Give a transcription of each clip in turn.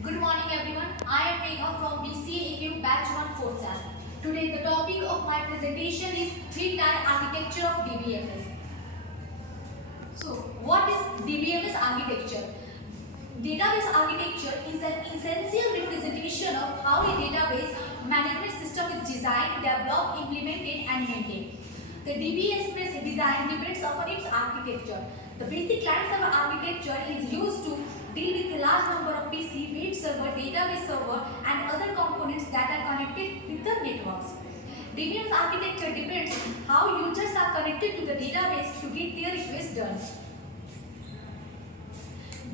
Good morning everyone. I am Megha from BCA batch 1 4th SAM. Today the topic of my presentation is three-tier architecture of DBMS. So what is DBMS architecture? Database architecture is an essential representation of how a database management system is designed, developed, implemented and maintained. The DB Express design depends upon its architecture. The basic client-server architecture is used to deal with a large number of PC, web server, database server and other components that are connected with the networks. DBMS architecture depends how users are connected to the database to get their requests done.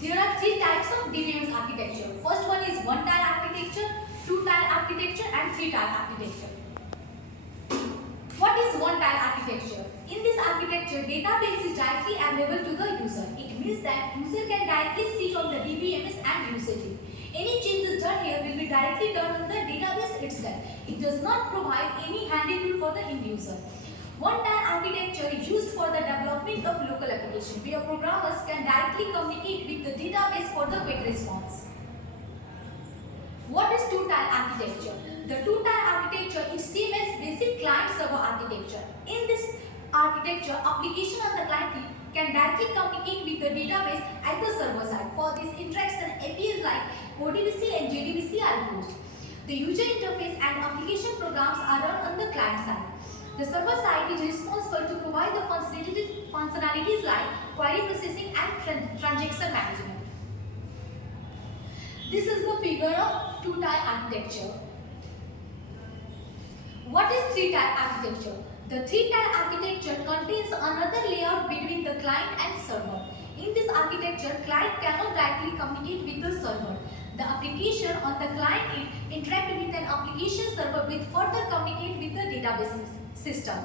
There are three types of DBMS architecture. First one is one-tier architecture, two-tier architecture and three-tier architecture. What is one-tier architecture? In this architecture, database is directly available to the user. It means that user can directly sit on the DBMS and use it. Any changes done here will be directly done on the database itself. It does not provide any handy tool for the end user. One-tier architecture is used for the development of local application where programmers can directly communicate with the database for the quick response. What is two-tier architecture? The two-tier architecture is same as basic client-server architecture. In this architecture, application on the client can directly communicate with the database at the server side. For this interaction, APIs like ODBC and JDBC are used. The user interface and application programs are run on the client side. The server side is responsible to provide the functionalities like query processing and transaction management. This is the figure of two-tier architecture. What is three-tier architecture? The three-tier architecture contains another layout between the client and server. In this architecture, client cannot directly communicate with the server. The application on the client interact with an application server with further communicate with the database system.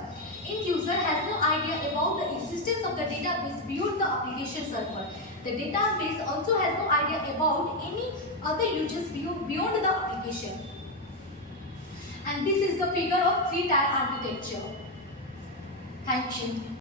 End user has no idea about the existence of the database beyond the application server. The database also has no idea about any other users beyond the application. And this is the figure of three-tier architecture. Thank you.